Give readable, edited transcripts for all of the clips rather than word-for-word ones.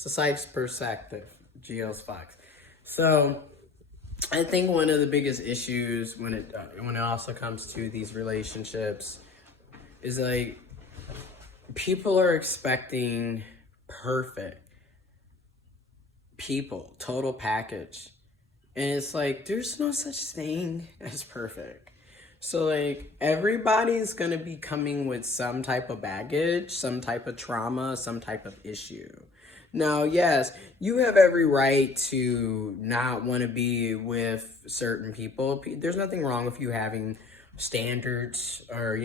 It's a psych's perspective, giofvcks. So I think one of the biggest issues when it also comes to these relationships is like people are expecting perfect people, total package. And it's like, there's no such thing as perfect. So like everybody's gonna be coming with some type of baggage, some type of trauma, some type of issue. Now, yes, you have every right to not want to be with certain people. There's nothing wrong with you having standards or,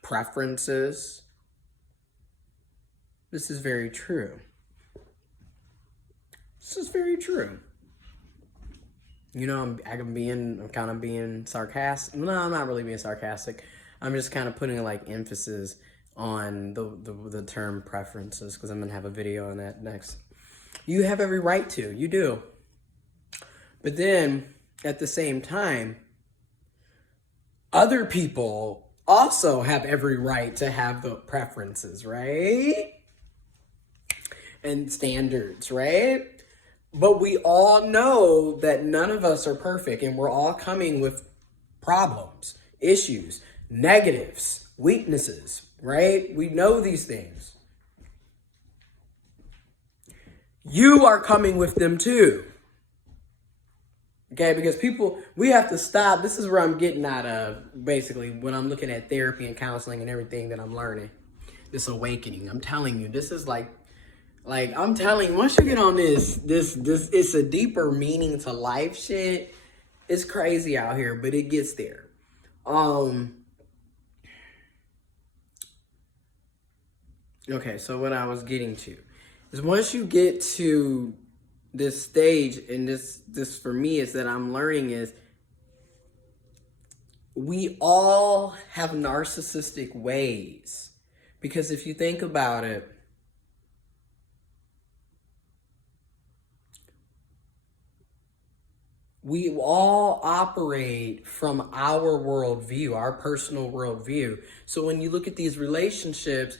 preferences. This is very true. This is very true. I'm kind of being sarcastic. No, I'm not really being sarcastic. I'm just kind of putting like emphasis on the term preferences because I'm going to have a video on that next. You have every right to. You do. But then, at the same time, other people also have every right to have the preferences, right? And standards, right? But we all know that none of us are perfect and we're all coming with problems, issues, negatives, weaknesses, right? We know these things. You are coming with them too. Okay, because we have to stop. This is where I'm getting out of, basically, when I'm looking at therapy and counseling and everything that I'm learning. This awakening. I'm telling you, this is like I'm telling you, once you get on this, it's a deeper meaning to life shit. It's crazy out here, but it gets there. Okay, so what I was getting to is once you get to this stage, and this for me is that I'm learning is we all have narcissistic ways. Because if you think about it, we all operate from our worldview, our personal worldview. So when you look at these relationships,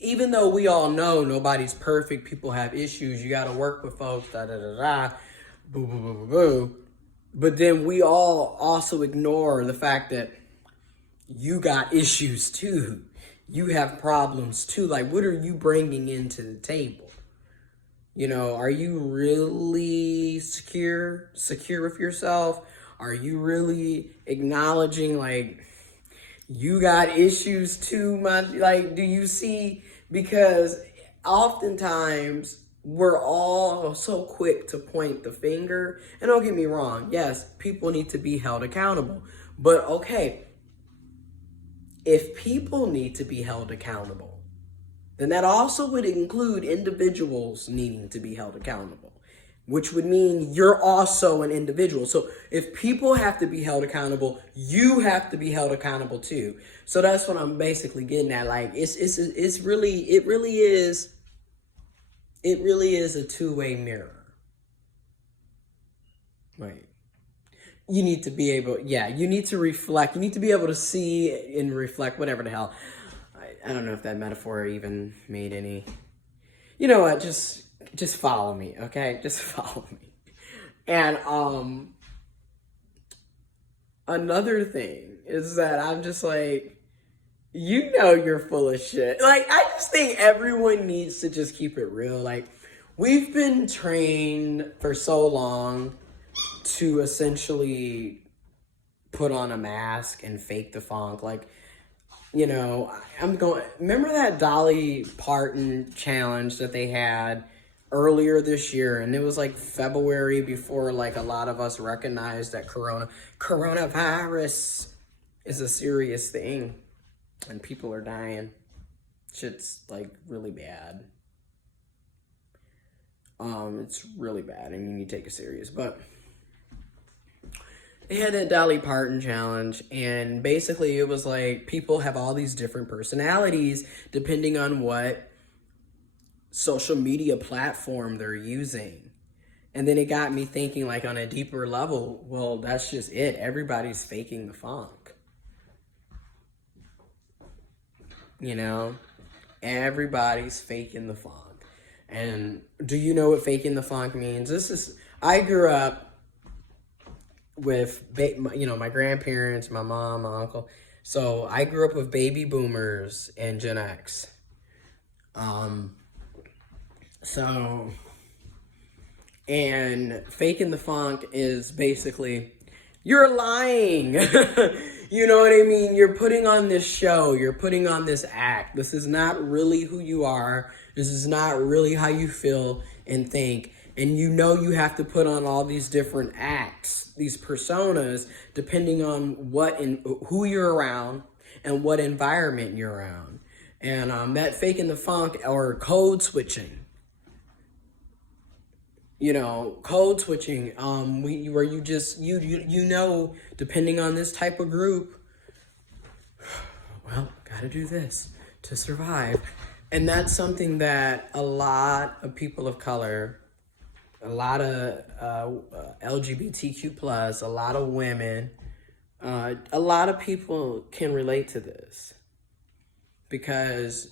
even though we all know nobody's perfect, people have issues, you got to work with folks, boo, boo, boo, boo, boo. But then we all also ignore the fact that you got issues too. You have problems too. Like, what are you bringing into the table? Are you really secure with yourself? Are you really acknowledging, like, you got issues too much? Like, do you see? Because oftentimes we're all so quick to point the finger. And don't get me wrong. Yes, people need to be held accountable. But okay, if people need to be held accountable, then that also would include individuals needing to be held accountable, which would mean you're also an individual. So if people have to be held accountable, you have to be held accountable too. So that's what I'm basically getting at. Like, it really is a two-way mirror. Right. You need to be able, you need to reflect. You need to be able to see and reflect, whatever the hell. I don't know if that metaphor even made any. You know what? Just follow me, okay? Just follow me. And another thing is that I'm just like, you're full of shit. Like, I just think everyone needs to just keep it real. Like, we've been trained for so long to essentially put on a mask and fake the funk. Like, remember that Dolly Parton challenge that they had earlier this year? And it was like February before like a lot of us recognized that coronavirus is a serious thing and people are dying. Shit's like really bad. It's really bad and you need to take it serious. But they had that Dolly Parton challenge, and basically it was like people have all these different personalities depending on what social media platform they're using. And then it got me thinking, like, on a deeper level, well, that's just it. Everybody's faking the funk. everybody's faking the funk. And do you know what faking the funk means? I grew up with, my grandparents, my mom, my uncle. So I grew up with baby boomers and Gen X. And faking the funk is basically, you're lying. You know what I mean? You're putting on this show. You're putting on this act. This is not really who you are. This is not really how you feel and think. And you know you have to put on all these different acts, these personas, depending on who you're around and what environment you're around. And that faking the funk or code switching. Code switching, where you just, depending on this type of group, well, gotta do this to survive. And that's something that a lot of people of color, a lot of LGBTQ+, a lot of women, a lot of people can relate to this. Because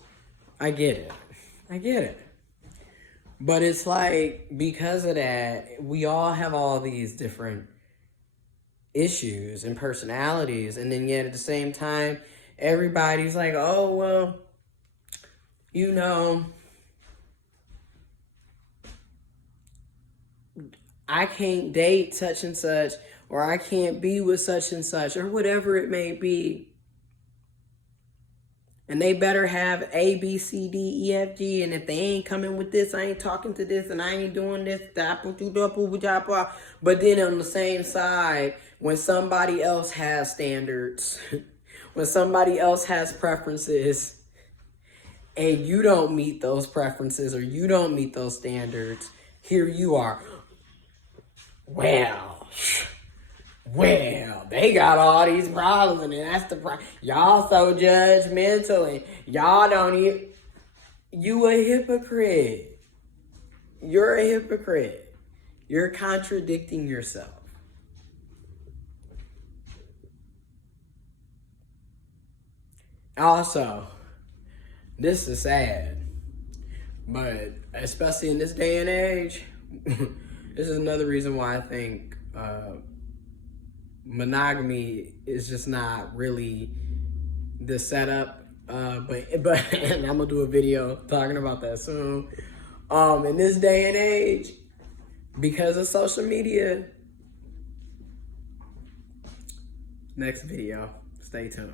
I get it. But it's like, because of that, we all have all these different issues and personalities. And then yet at the same time, everybody's like, oh, well, I can't date such and such, or I can't be with such and such, or whatever it may be. And they better have A, B, C, D, E, F, G. And if they ain't coming with this, I ain't talking to this, and I ain't doing this. But then on the same side, when somebody else has standards, when somebody else has preferences, and you don't meet those preferences or you don't meet those standards, here you are. Well, they got all these problems, and that's the problem. Y'all so judgmental, and y'all don't even... You a hypocrite. You're a hypocrite. You're contradicting yourself. Also, this is sad, but especially in this day and age, this is another reason why I think monogamy is just not really the setup. But and I'm gonna do a video talking about that soon. In this day and age, because of social media. Next video. Stay tuned.